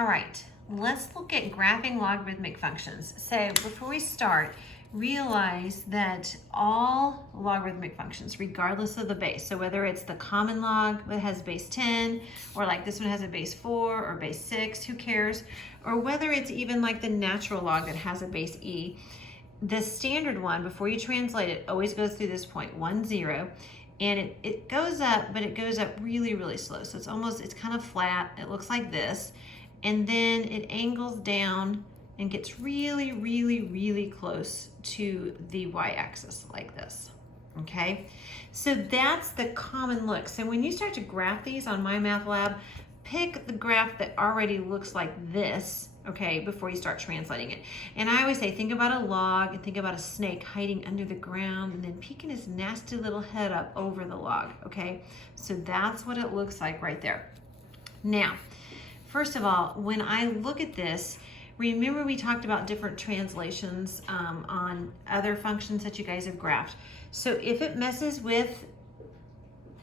All right, let's look at graphing logarithmic functions. So before we start, realize that all logarithmic functions, regardless of the base, so whether it's the common log that has base 10, or like this one has a base 4 or base 6, who cares, or whether it's even like the natural log that has a base e, the standard one, before you translate it, always goes through this point, 1, 0, and it goes up, but it goes up really, really slow. So it's kind of flat. It looks like this. And then it angles down and gets really, really, really close to the y-axis like this, okay? So that's the common look. So when you start to graph these on MyMathLab, pick the graph that already looks like this, okay, before you start translating it. And I always say, think about a log and think about a snake hiding under the ground and then peeking his nasty little head up over the log, okay? So that's what it looks like right there. Now, first of all, when I look at this, remember we talked about different translations on other functions that you guys have graphed. So if it messes with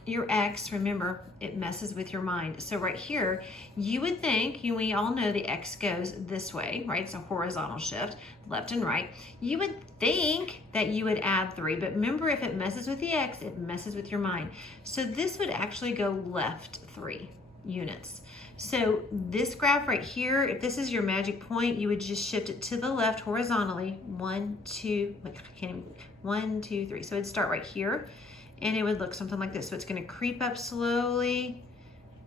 your x, remember, it messes with your mind. So right here, you would think, we all know the x goes this way, right? It's a horizontal shift, left and right. You would think that you would add 3, but remember, if it messes with the x, it messes with your mind. So this would actually go left 3 units. So this graph right here, if this is your magic point, you would just shift it to the left horizontally. 1, 2, I can't even, 1, 2, 3. So it'd start right here and it would look something like this. So it's gonna creep up slowly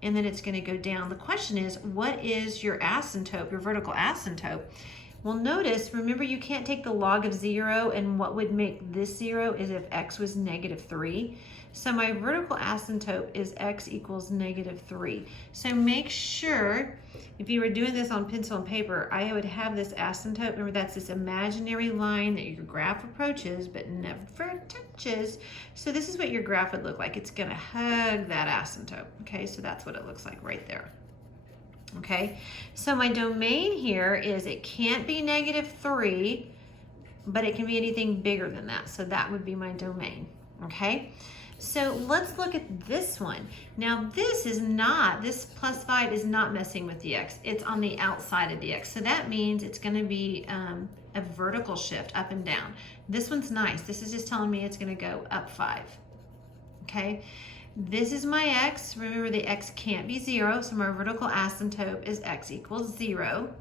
and then it's gonna go down. The question is, what is your asymptote, your vertical asymptote? Well, notice, remember, you can't take the log of 0, and what would make this 0 is if x was -3. So my vertical asymptote is x equals -3. So make sure, if you were doing this on pencil and paper, I would have this asymptote. Remember, that's this imaginary line that your graph approaches but never touches. So this is what your graph would look like. It's gonna hug that asymptote, okay? So that's what it looks like right there. Okay, so my domain here is, it can't be -3, but it can be anything bigger than that. So that would be my domain, okay? So let's look at this one. Now this +5 is not messing with the x. It's on the outside of the x. So that means it's gonna be a vertical shift up and down. This one's nice. This is just telling me it's gonna go up 5, okay? This is my x. Remember, the x can't be 0, so my vertical asymptote is x equals 0.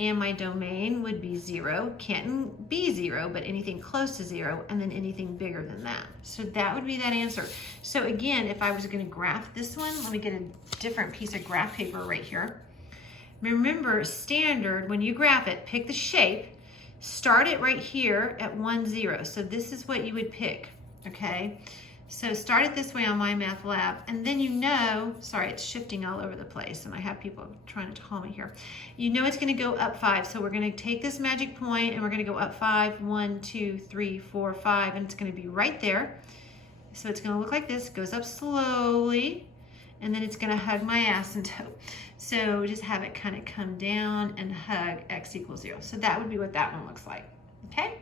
And my domain would be 0. Can't be 0, but anything close to 0, and then anything bigger than that. So that would be that answer. So again, if I was going to graph this one, let me get a different piece of graph paper right here. Remember, standard, when you graph it, pick the shape, start it right here at 1, 0. So this is what you would pick, okay? So start it this way on MyMathLab, and then sorry, it's shifting all over the place, and I have people trying to call me here. You know it's gonna go up 5, so we're gonna take this magic point and we're gonna go up 5, 1, 2, 3, 4, 5, and it's gonna be right there. So it's gonna look like this, goes up slowly, and then it's gonna hug my asymptote. So just have it kind of come down and hug x equals 0. So that would be what that one looks like, okay?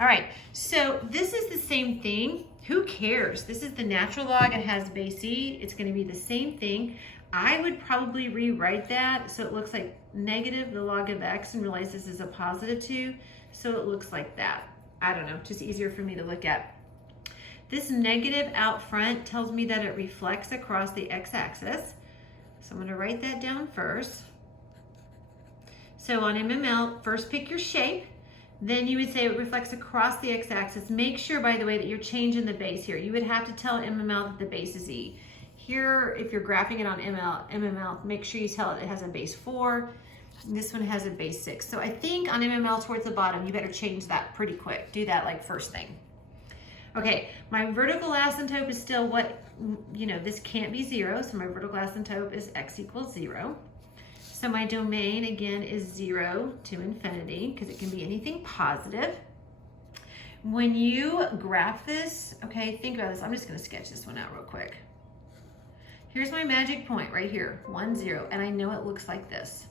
All right, so this is the same thing. Who cares? This is the natural log. It has base e. It's going to be the same thing. I would probably rewrite that so it looks like negative the log of x and realize this is a +2. So it looks like that. I don't know, just easier for me to look at. This negative out front tells me that it reflects across the x-axis. So I'm going to write that down first. So on MML, first pick your shape. Then you would say it reflects across the x-axis. Make sure, by the way, that you're changing the base here. You would have to tell MML that the base is e. Here, if you're graphing it on MML, make sure you tell it has a base 4. This one has a base 6. So I think on MML towards the bottom, you better change that pretty quick. Do that like first thing. Okay, my vertical asymptote is still what, this can't be 0, so my vertical asymptote is x equals 0. So my domain, again, is 0 to infinity, because it can be anything positive. When you graph this, okay, think about this. I'm just going to sketch this one out real quick. Here's my magic point right here, 1, 0, and I know it looks like this,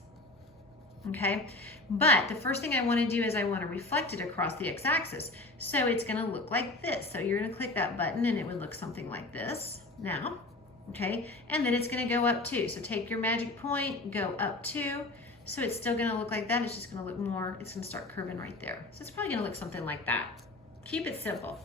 okay? But the first thing I want to do is I want to reflect it across the x-axis. So it's going to look like this. So you're going to click that button, and it would look something like this. Now, okay? And then it's gonna go up 2. So take your magic point, go up 2. So it's still gonna look like that. It's just gonna look more, it's gonna start curving right there. So it's probably gonna look something like that. Keep it simple.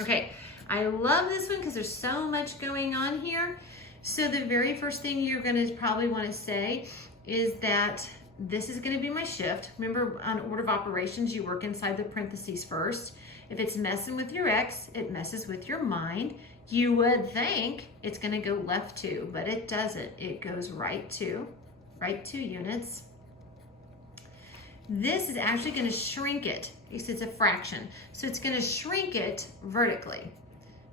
Okay, I love this one because there's so much going on here. So the very first thing you're gonna probably wanna say is that this is gonna be my shift. Remember, on order of operations, you work inside the parentheses first. If it's messing with your X, it messes with your mind. You would think it's gonna go left 2, but it doesn't. It goes right 2 units. This is actually gonna shrink it. It's a fraction. So it's gonna shrink it vertically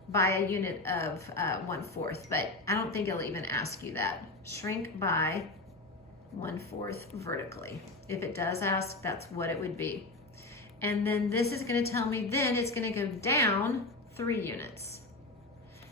by a unit of 1/4, but I don't think it'll even ask you that. Shrink by 1/4 vertically. If it does ask, that's what it would be. And then this is gonna tell me then it's gonna go down 3 units.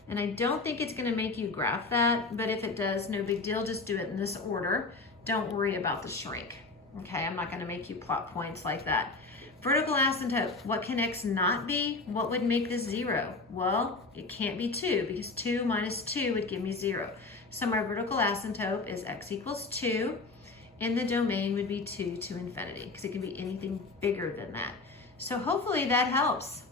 And I don't think it's gonna make you graph that, but if it does, no big deal, just do it in this order. Don't worry about the shrink, okay? I'm not gonna make you plot points like that. Vertical asymptote, what can X not be? What would make this 0? Well, it can't be 2 because 2 minus 2 would give me 0. So my vertical asymptote is X equals 2, and the domain would be 2 to infinity because it can be anything bigger than that. So hopefully that helps.